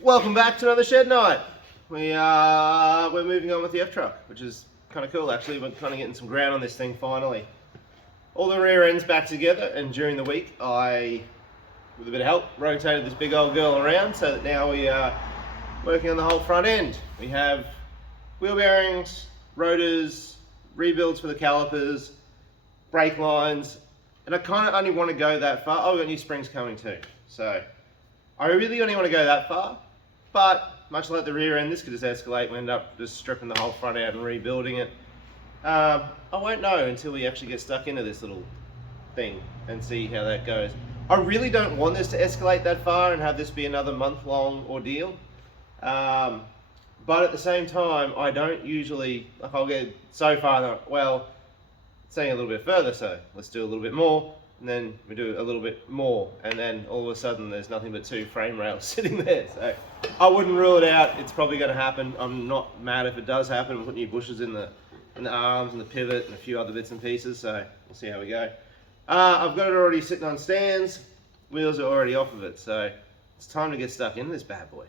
Welcome back to another shed night. We're moving on with the F-Truck, which is kind of cool actually. We're kind of getting some ground on this thing finally. All the rear ends back together, and during the week I, with a bit of help, rotated this big old girl around so that now we are working on the whole front end. We have wheel bearings, rotors, rebuilds for the calipers, brake lines, and I kind of only want to go that far. Oh, we've got new springs coming too. So I really only want to go that far, but much like the rear end, this could just escalate. We end up just stripping the whole front out and rebuilding it. I won't know until we actually get stuck into this little thing and see how that goes. I really don't want this to escalate that far and have this be another month-long ordeal. But at the same time, I don't usually, like I'll get so far, well, saying a little bit further, so let's do a little bit more. And then we do a little bit more, and then all of a sudden there's nothing but two frame rails sitting there. So I wouldn't rule it out. It's probably going to happen. I'm not mad if it does happen. We'll put new bushes in the arms and the pivot and a few other bits and pieces. So we'll see how we go. I've got it already sitting on stands. Wheels are already off of it, so it's time to get stuck into this bad boy.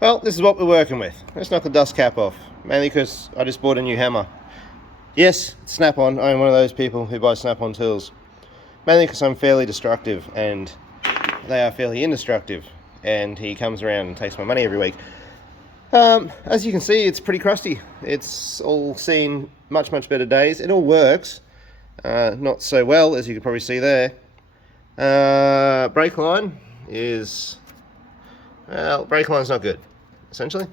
Well, this is what we're working with. Let's knock the dust cap off, mainly because I just bought a new hammer. Yes, it's Snap-on. I'm one of those people who buy Snap-on tools. Mainly because I'm fairly destructive and they are fairly indestructive. And he comes around and takes my money every week. As you can see, it's pretty crusty. It's all seen much better days. It all works. Not so well, as you can probably see there. Brake line is... well, brake line's not good, essentially.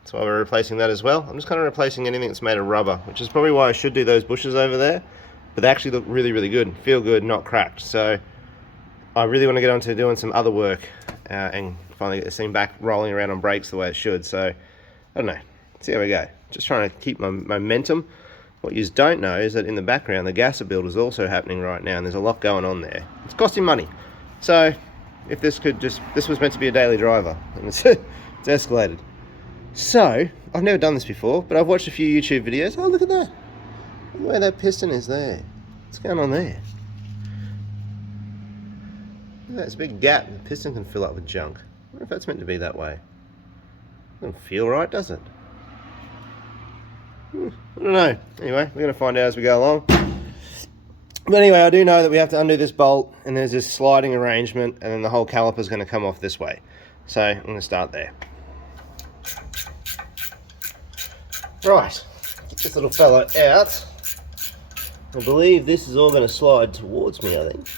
That's why we're replacing that as well. I'm just kind of replacing anything that's made of rubber, which is probably why I should do those bushes over there. But they actually look really good, feel good, not cracked. So I really want to get on to doing some other work and finally get this thing back rolling around on brakes the way it should. So I don't know, see how we go. Just trying to keep my momentum. What you don't know is that in the background, the gasser build is also happening right now, and there's a lot going on there. It's costing money. So if this was meant to be a daily driver, and it's escalated. So, I've never done this before, but I've watched a few YouTube videos. Oh, look at that. Look at the way that piston is there. What's going on there? Look at that, it's a big gap. The piston can fill up with junk. I wonder if that's meant to be that way. Doesn't feel right, does it? I don't know. Anyway, we're going to find out as we go along. But anyway, I do know that we have to undo this bolt, and there's this sliding arrangement, and then the whole caliper is going to come off this way. So, I'm going to start there. Right, get this little fella out. I believe this is all going to slide towards me, I think.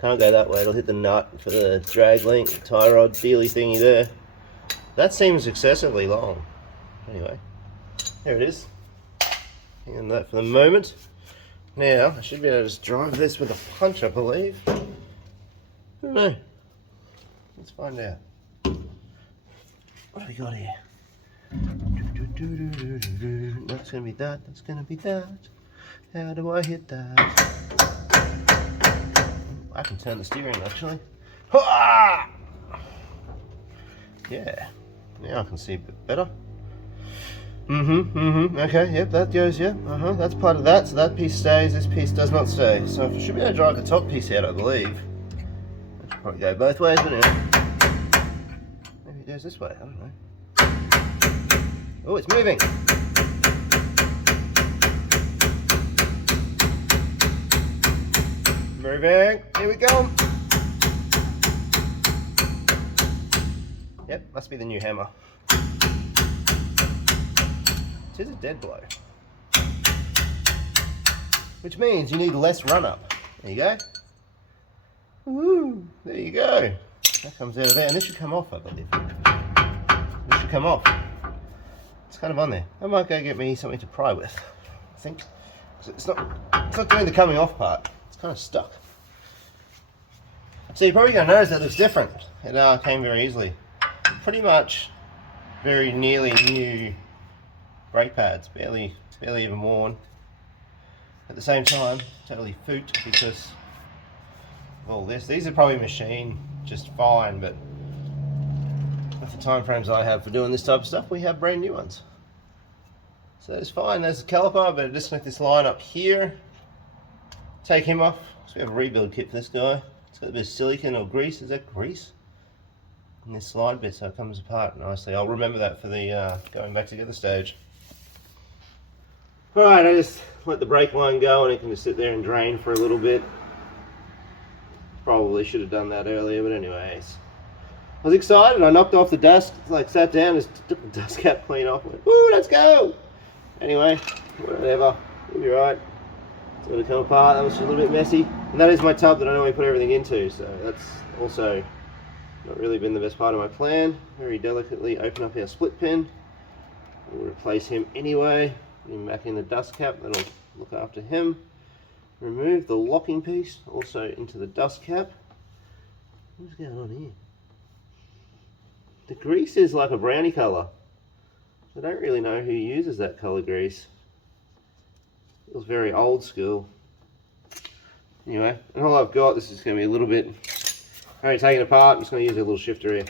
Can't go that way, it'll hit the nut for the drag link, tie rod, dealy thingy there. That seems excessively long. Anyway, there it is. And that for the moment. Now, I should be able to just drive this with a punch, I believe. I don't know. Let's find out. What have we got here? That's gonna be that, that's gonna be that. How do I hit that? I can turn the steering actually. Yeah, now I can see a bit better. Okay, yep, that goes, yeah. That's part of that, so that piece stays, this piece does not stay. So I should be able to drive the top piece out, I believe. I should probably go both ways, but anyway. Maybe it goes this way, I don't know. Oh, it's moving. Moving. Here we go. Yep, must be the new hammer. It is a dead blow. Which means you need less run up. There you go. Woo! There you go. That comes out of there, and this should come off, I believe. This should come off. It's kind of on there. I might go get me something to pry with, I think. It's not doing the coming off part. It's kind of stuck. So you're probably going to notice that looks different. It came very easily. Pretty much very nearly new brake pads, barely even worn. At the same time, totally foot because of all this. These are probably machined just fine, but with the time frames I have for doing this type of stuff, we have brand new ones. So that's fine. There's the caliper, but disconnect this line up here. Take him off. So we have a rebuild kit for this guy. It's got a bit of silicone or grease. Is that grease? In this slide bit, so it comes apart nicely. I'll remember that for the going back together stage. Alright, I just let the brake line go and it can just sit there and drain for a little bit. Probably should have done that earlier, but anyways. I was excited. I knocked off the dust, like sat down, just took the dust cap clean off, went, woo, let's go! Anyway, whatever, we'll be right. It's going to come apart. That was just a little bit messy. And that is my tub that I normally put everything into, so that's also not really been the best part of my plan. Very delicately open up our split pin. We'll replace him anyway. Put him back in the dust cap, that'll look after him. Remove the locking piece, also into the dust cap. What's going on here? The grease is like a brownie colour. I don't really know who uses that colour grease. Feels very old school. Anyway, and all I've got, this is going to be a little bit, already taken apart. I'm just going to use a little shifter here.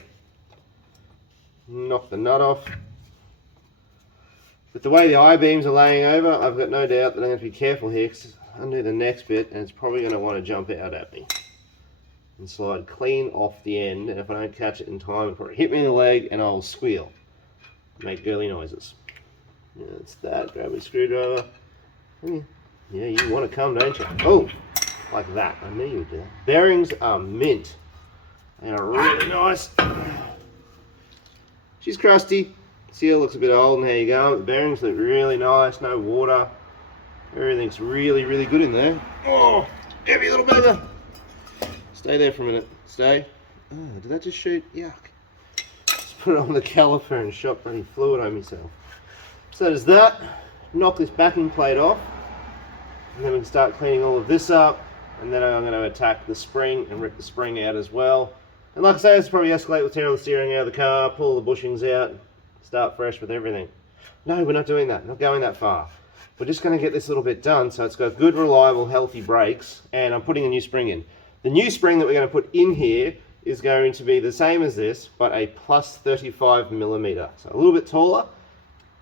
Knock the nut off. With the way the I-beams are laying over, I've got no doubt that I'm going to be careful here, because undo the next bit and it's probably going to want to jump out at me. And slide clean off the end, and if I don't catch it in time, it'll probably hit me in the leg and I'll squeal. Make girly noises. Yeah, that's that. Grab a screwdriver. Yeah, you want to come, don't you? Oh, like that. I knew you would do that. Bearings are mint. They are really nice. She's crusty. Seal looks a bit old and how you go. The bearings look really nice. No water. Everything's really, really good in there. Oh, heavy little bugger. Stay there for a minute. Stay. Oh, did that just shoot? Yuck. Just put it on the caliper and shot running fluid on myself. So there's that. Knock this backing plate off. And then we can start cleaning all of this up. And then I'm going to attack the spring and rip the spring out as well. And like I say, this will probably escalate with tearing the steering out of the car, pull the bushings out, start fresh with everything. No, we're not doing that. Not going that far. We're just going to get this little bit done so it's got good, reliable, healthy brakes. And I'm putting a new spring in. The new spring that we're going to put in here is going to be the same as this, but a plus 35mm. So a little bit taller.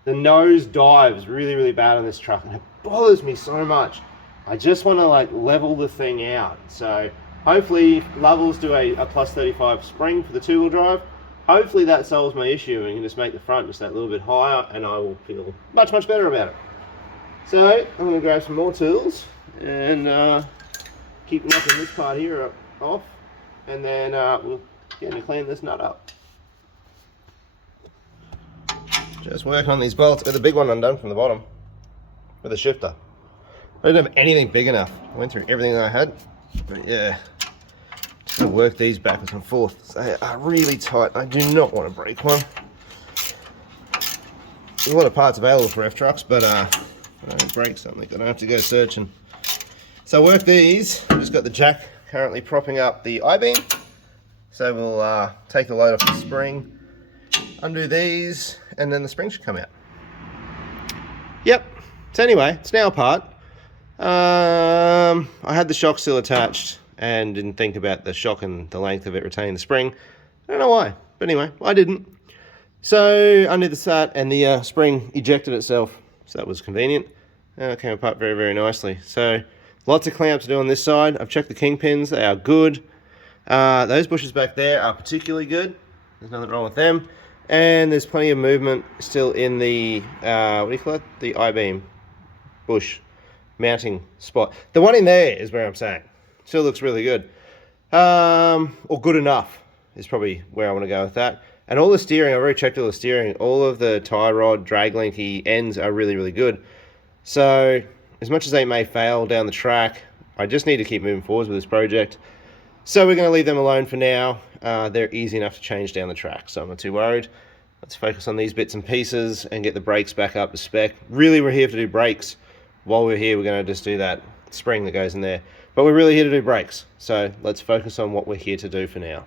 The nose dives really, really bad on this truck, and it bothers me so much. I just want to like level the thing out. So hopefully Lovells do a plus 35 spring for the two-wheel drive. Hopefully that solves my issue and can just make the front just that little bit higher, and I will feel much, much better about it. So I'm going to grab some more tools and keep knocking this part here off, and then we'll get to clean this nut up. Just working on these bolts. Got the big one undone from the bottom with a shifter. I didn't have anything big enough. I went through everything I had, but yeah, just gonna work these backwards and forth. They are really tight. I do not want to break one. There's a lot of parts available for F trucks, but I don't break something. I don't have to go searching. So work these. I've just got the jack currently propping up the I-beam. So we'll take the load off the spring, undo these, and then the spring should come out. Yep. So anyway, it's now apart. I had the shock still attached and didn't think about the shock and the length of it retaining the spring. I don't know why, but anyway, I didn't. So undid the start and the spring ejected itself. So that was convenient. And it came apart very, very nicely. So lots of clamp to do on this side. I've checked the kingpins, they are good. Those bushes back there are particularly good. There's nothing wrong with them. And there's plenty of movement still in the, what do you call it? The I-beam bush mounting spot. The one in there is where I'm saying. Still looks really good. Or good enough is probably where I want to go with that. And all the steering, I've already checked all the steering. All of the tie rod, drag linky ends are really, really good. So as much as they may fail down the track, I just need to keep moving forwards with this project. So we're going to leave them alone for now. They're easy enough to change down the track, so I'm not too worried. Let's focus on these bits and pieces and get the brakes back up to spec. Really, we're here to do brakes. While we're here, we're going to just do that spring that goes in there. But we're really here to do brakes, so let's focus on what we're here to do for now.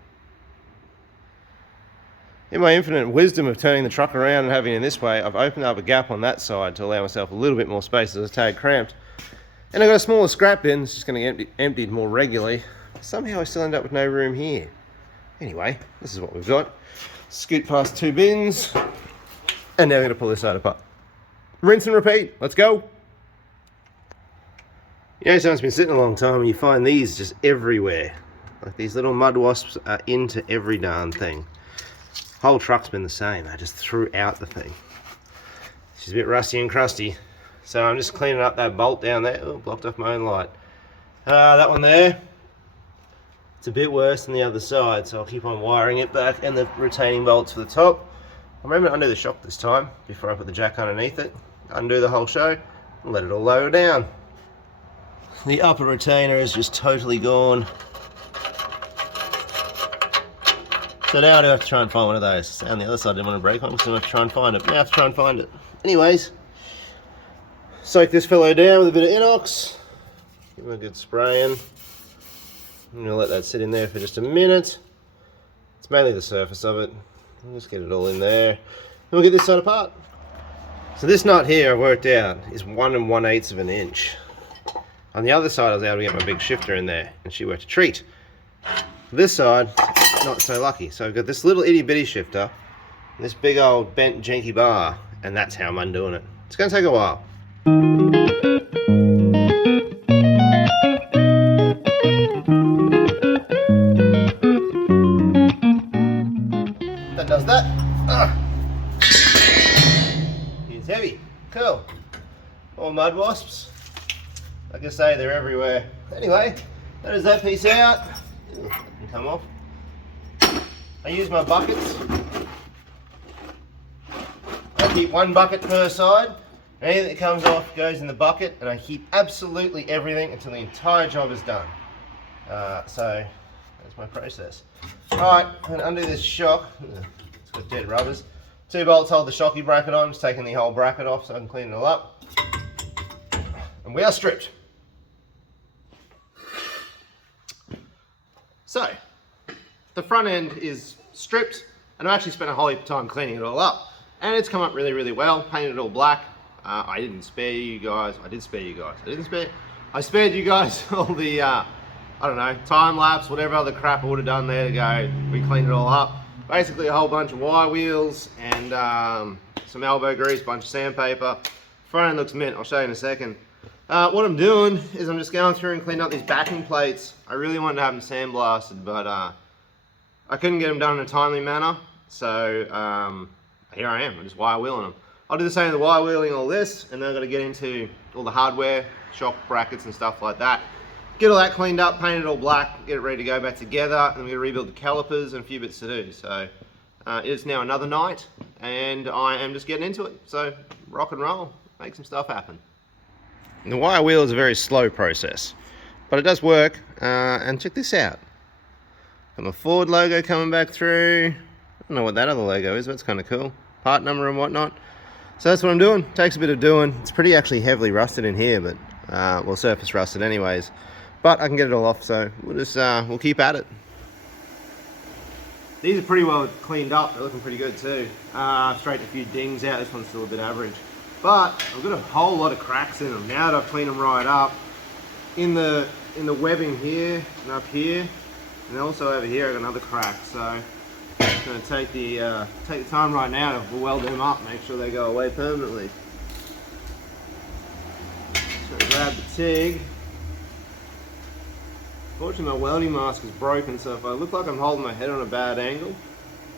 In my infinite wisdom of turning the truck around and having it in this way, I've opened up a gap on that side to allow myself a little bit more space as a tag cramped. And I've got a smaller scrap bin that's just going to get emptied more regularly. Somehow I still end up with no room here. Anyway, this is what we've got. Scoot past two bins, and now we're going to pull this side apart. Rinse and repeat, let's go. You know, someone's been sitting a long time and you find these just everywhere. Like, these little mud wasps are into every darn thing. Whole truck's been the same. I just threw out the thing. She's a bit rusty and crusty. So I'm just cleaning up that bolt down there. Oh, blocked off my own light. That one there, it's a bit worse than the other side, so I'll keep on wiring it back, and the retaining bolts for the top. I remember to undo the shock this time before I put the jack underneath it. Undo the whole show and let it all lower down. The upper retainer is just totally gone. So now I do have to try and find one of those. On the other side I didn't want to break one, so I have to try and find it. Now I have to try and find it. Anyways, soak this fellow down with a bit of inox. Give him a good spray in. I'm going to let that sit in there for just a minute. It's mainly the surface of it. I'll just get it all in there. And we'll get this side apart. So this nut here, I worked out, is 1 1/8 of an inch. On the other side, I was able to get my big shifter in there, and she worked a treat. This side, not so lucky. So I've got this little itty bitty shifter, and this big old bent janky bar, and that's how I'm undoing it. It's going to take a while. That does that. It's heavy. Cool. All mud wasps. Like I say, they're everywhere. Anyway, that is that piece out. That can come off. I use my buckets. I keep 1 bucket per side. Anything that comes off goes in the bucket, and I keep absolutely everything until the entire job is done. So that's my process. Alright, I'm going to undo this shock. It's got dead rubbers. 2 bolts hold the shocky bracket on. I'm just taking the whole bracket off so I can clean it all up. And we are stripped. So, the front end is stripped, and I've actually spent a whole heap of time cleaning it all up. And it's come up really, really well. Painted it all black. I didn't spare you guys. I did spare you guys. I spared you guys all the, I don't know, time lapse, whatever other crap I would have done there to go. We cleaned it all up. Basically a whole bunch of wire wheels and some elbow grease, bunch of sandpaper. Front end looks mint. I'll show you in a second. What I'm doing is I'm just going through and cleaning up these backing plates. I really wanted to have them sandblasted, but I couldn't get them done in a timely manner. So here I am. I'm just wire wheeling them. I'll do the same with the wire wheeling all this, and then I'm going to get into all the hardware, shock brackets and stuff like that. Get all that cleaned up, paint it all black, get it ready to go back together, and we're going to rebuild the calipers and a few bits to do. So it's now another night, and I am just getting into it. So rock and roll, make some stuff happen. The wire wheel is a very slow process, but it does work. And check this out. Got my Ford logo coming back through. I don't know what that other logo is, but it's kind of cool. Part number and whatnot. So that's what I'm doing. Takes a bit of doing. It's pretty actually heavily rusted in here, but well, surface rusted anyways. But I can get it all off, so we'll just we'll keep at it. These are pretty well cleaned up. They're looking pretty good too. Straightened a few dings out. This one's still a bit average, but I've got a whole lot of cracks in them. Now that I've cleaned them right up, in the webbing here and up here, and also over here, I've got another crack. So I'm just going to take the time right now to weld them up, make sure they go away permanently. So grab the TIG. Fortunately, my welding mask is broken, so if I look like I'm holding my head on a bad angle,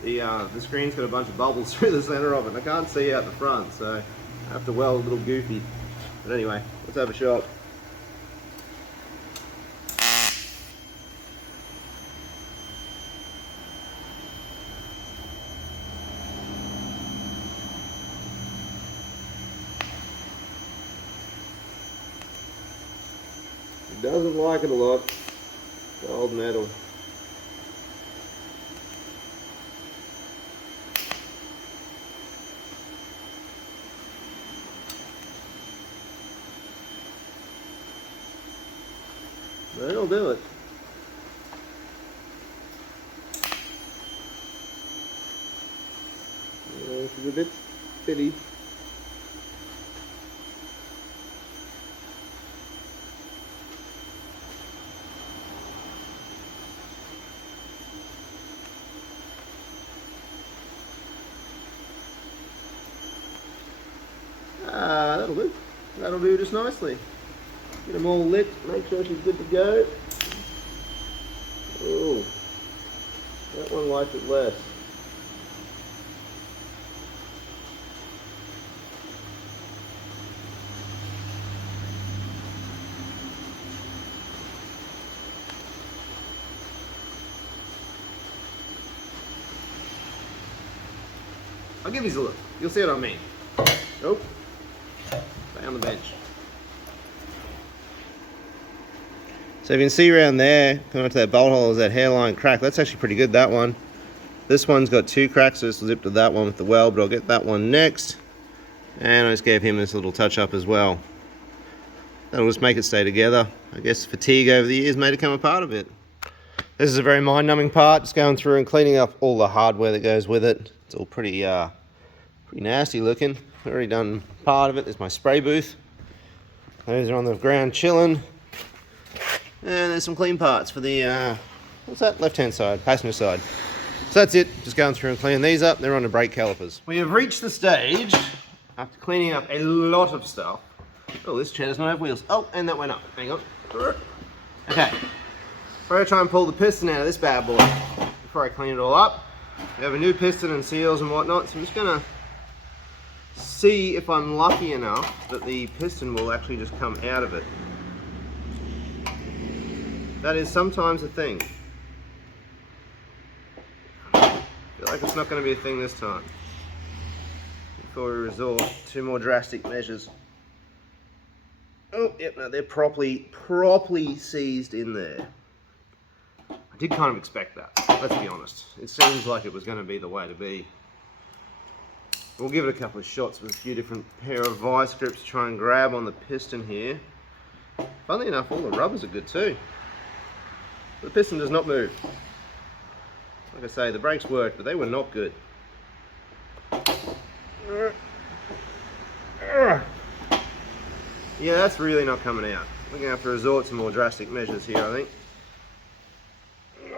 the screen's got a bunch of bubbles through the center of it, and I can't see out the front, so I have to weld a little goofy. But anyway, let's have a shot. It doesn't like it a lot. Old metal. But it'll do it. She's a bit bitty. That'll do just nicely. Get them all lit, make sure she's good to go. That one liked it less. I'll give these a look. You'll see what I mean. Nope. Stay on the bench. So you can see around there, coming up to that bolt hole, is that hairline crack. That's actually pretty good, that one. This one's got 2 cracks, so this will zip to that one with the weld, but I'll get that one next. And I just gave him this little touch up as well. That'll just make it stay together. I guess fatigue over the years made it come apart a bit. This is a very mind-numbing part, just going through and cleaning up all the hardware that goes with it. It's all pretty nasty looking. I've already done part of it. There's my spray booth. Those are on the ground chilling. And there's some clean parts for the, what's that? Left-hand side, passenger side. So that's it, just going through and cleaning these up. They're on the brake calipers. We have reached the stage, after cleaning up a lot of stuff. Oh, this chair does not have wheels. Oh, and that went up. Hang on. Okay. We're going to try and pull the piston out of this bad boy before I clean it all up. We have a new piston and seals and whatnot, so I'm just going to see if I'm lucky enough that the piston will actually just come out of it. That is sometimes a thing. I feel like it's not going to be a thing this time. Before we resort to more drastic measures. Oh, yep, no, they're properly seized in there. I did kind of expect that, let's be honest. It seems like it was going to be the way to be. We'll give it a couple of shots with a few different pair of vice grips to try and grab on the piston here. Funnily enough, all the rubbers are good too. The piston does not move. Like I say, the brakes worked, but they were not good. Yeah, that's really not coming out. We're going to have to resort to more drastic measures here, I think.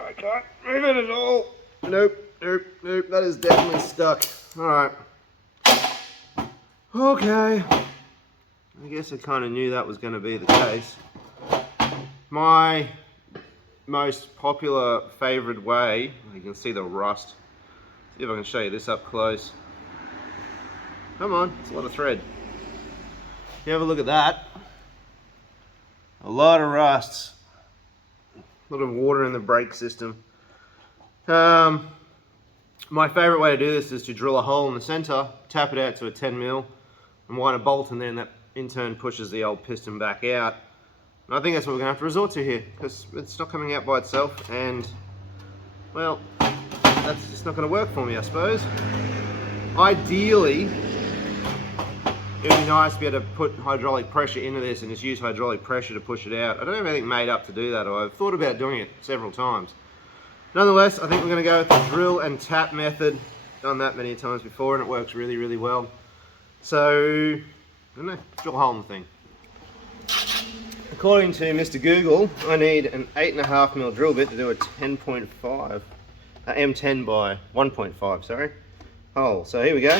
I can't move it at all. Nope, nope, nope. That is definitely stuck. Alright. Okay. I guess I kind of knew that was going to be the case. My most popular favourite way, you can see the rust. See if I can show you this up close. Come on, it's a lot of thread. If you have a look at that, a lot of rusts, a lot of water in the brake system. My favourite way to do this is to drill a hole in the centre, tap it out to a 10mm, and wind a bolt, and then that in turn pushes the old piston back out. And I think that's what we're going to have to resort to here, because it's not coming out by itself, and, well, that's just not going to work for me, I suppose. Ideally, it would be nice to be able to put hydraulic pressure into this and just use hydraulic pressure to push it out. I don't have anything made up to do that, or I've thought about doing it several times. Nonetheless, I think we're going to go with the drill and tap method. Done that many times before and it works really, really well. So, I don't know, drill a hole in the thing. According to Mr. Google, I need an 8.5mm drill bit to do a 10.5, M10 by 1.5, sorry, hole. So here we go.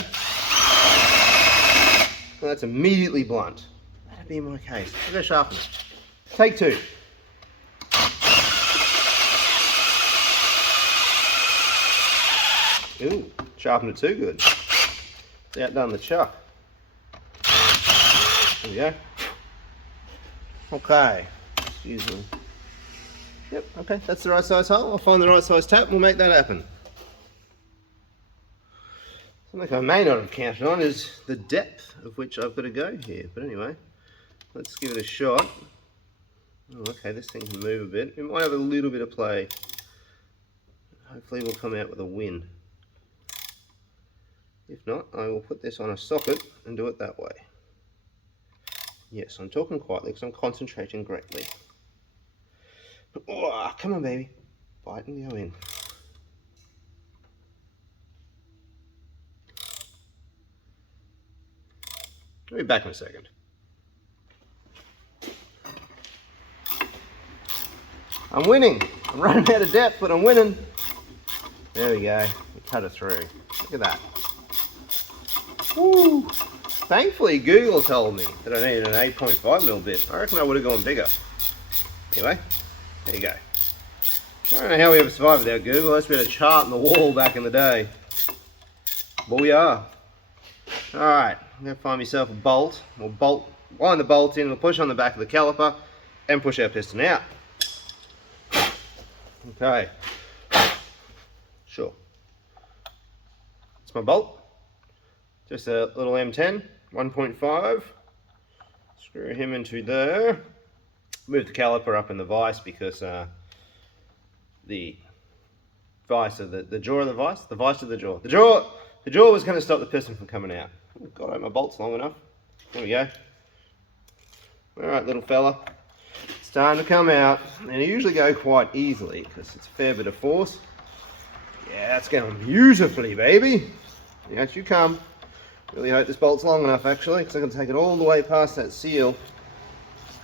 Well, that's immediately blunt. That'd be my case. I'll go sharpen it. Take 2. Ooh, sharpened it too good. It's outdone the chuck. There we go. Okay. Excuse me. Yep, okay, that's the right size hole. I'll find the right size tap and we'll make that happen. Something I may not have counted on is the depth of which I've got to go here. But anyway, let's give it a shot. Oh, okay, this thing can move a bit. It might have a little bit of play. Hopefully we'll come out with a win. If not, I will put this on a socket and do it that way. Yes, I'm talking quietly because I'm concentrating greatly. Oh, come on, baby. Bite and go in. I'll be back in a second. I'm winning. I'm running out of depth, but I'm winning. There we go. We cut it through. Look at that. Woo! Thankfully, Google told me that I needed an 8.5mm bit. I reckon I would have gone bigger. Anyway, there you go. I don't know how we ever survived without Google. That's been a chart on the wall back in the day. But we are. Alright, I'm going to find myself a bolt. We'll wind the bolt in, we'll push on the back of the caliper and push our piston out. Okay. Sure. It's my bolt. Just a little M10, 1.5. Screw him into there. Move the caliper up in the vise because the vise of the jaw of the vise? The vise of the jaw. The jaw was going to stop the piston from coming out. Got out my bolts long enough. There we go. Alright, little fella. It's starting to come out. And they usually go quite easily because it's a fair bit of force. Yeah, it's going beautifully, baby. Out you come. Really hope this bolt's long enough actually, because I can take it all the way past that seal.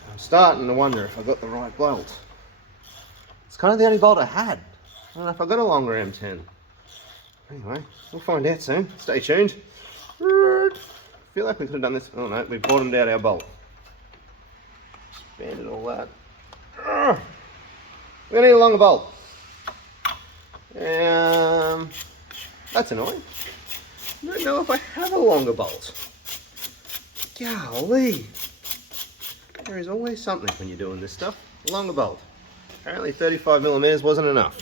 I'm starting to wonder if I got the right bolt. It's kind of the only bolt I had. I don't know if I got a longer M10. Anyway, we'll find out soon. Stay tuned. I feel like we could have done this. Oh no, we've bottomed out our bolt. Expanded all that. We're gonna need a longer bolt. That's annoying. I don't know if I have a longer bolt. Golly. There is always something when you're doing this stuff. A longer bolt. Apparently 35mm wasn't enough.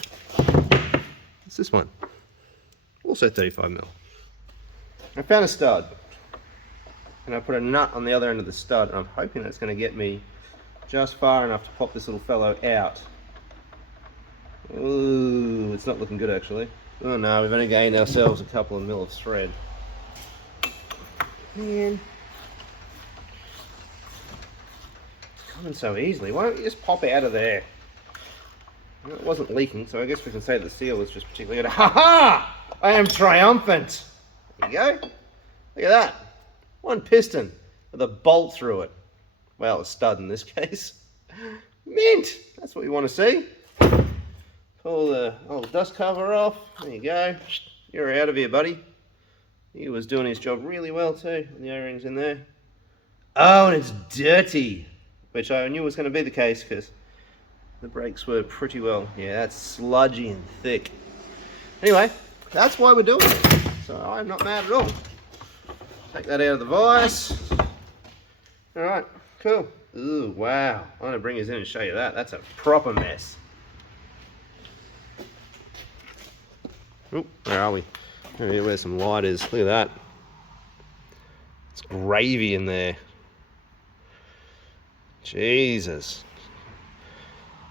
What's this one? Also 35mm. I found a stud. And I put a nut on the other end of the stud. And I'm hoping that's going to get me just far enough to pop this little fellow out. Ooh, it's not looking good actually. Oh no, we've only gained ourselves a couple of mil of thread. Man. It's coming so easily. Why don't you just pop out of there? Well, it wasn't leaking, so I guess we can say the seal was just particularly good. Ha ha! I am triumphant! There you go. Look at that. One piston with a bolt through it. Well, a stud in this case. Mint! That's what we want to see. Pull the old dust cover off. There you go. You're out of here, buddy. He was doing his job really well too. The O-ring's in there. Oh, and it's dirty. Which I knew was going to be the case because the brakes were pretty well. Yeah, that's sludgy and thick. Anyway, that's why we're doing it. So I'm not mad at all. Take that out of the vise. Alright, cool. Ooh, wow. I'm going to bring us in and show you that. That's a proper mess. Oop, where are we? Maybe where some light is. Look at that. It's gravy in there. Jesus.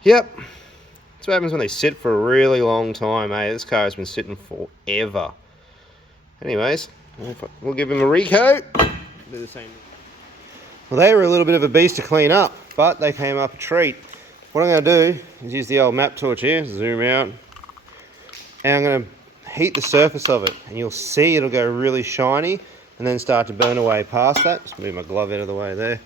Yep. That's what happens when they sit for a really long time, eh? This car has been sitting forever. Anyways, we'll give him a recoat. Do the same. Well, they were a little bit of a beast to clean up, but they came up a treat. What I'm going to do is use the old map torch here, zoom out, and I'm going to heat the surface of it, and you'll see it'll go really shiny and then start to burn away past that. Just move my glove out of the way there.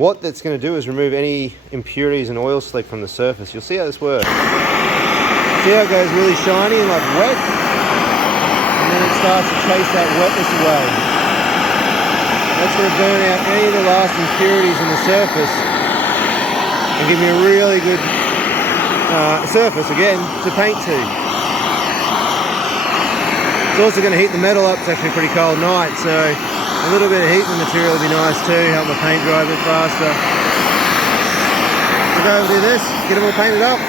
What that's going to do is remove any impurities and oil slick from the surface. You'll see how this works. See how it goes really shiny and like wet, and then it starts to chase that wetness away. That's going to burn out any of the last impurities in the surface and give me a really good surface again to paint to. It's also going to heat the metal up. It's actually a pretty cold night, so a little bit of heat in the material would be nice too, help my paint dry a bit faster. So go over do this, get them all painted up.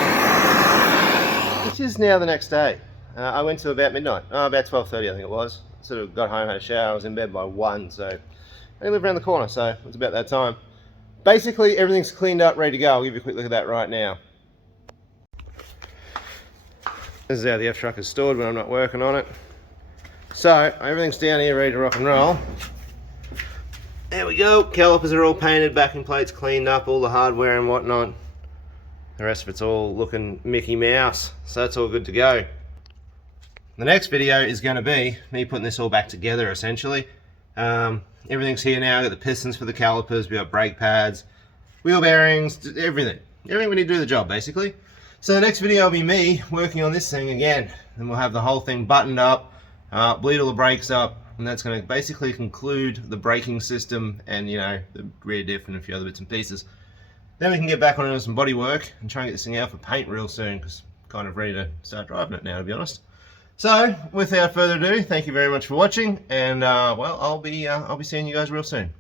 Which is now the next day. I went to about midnight, about 12:30 I think it was. Sort of got home, had a shower, I was in bed by 1, so I live around the corner, so it was about that time. Basically everything's cleaned up, ready to go. I'll give you a quick look at that right now. This is how the F-Truck is stored when I'm not working on it. So, everything's down here ready to rock and roll. There we go, calipers are all painted, backing plates cleaned up, all the hardware and whatnot. The rest of it's all looking Mickey Mouse, so that's all good to go. The next video is going to be me putting this all back together essentially. Everything's here now, I've got the pistons for the calipers, we got brake pads, wheel bearings, everything. Everything we need to do the job basically. So the next video will be me working on this thing again. Then we'll have the whole thing buttoned up, bleed all the brakes up, and that's going to basically conclude the braking system and, you know, the rear diff and a few other bits and pieces. Then we can get back on some body work and try and get this thing out for paint real soon, because kind of ready to start driving it now, to be honest. So, without further ado, thank you very much for watching, and well, I'll be seeing you guys real soon.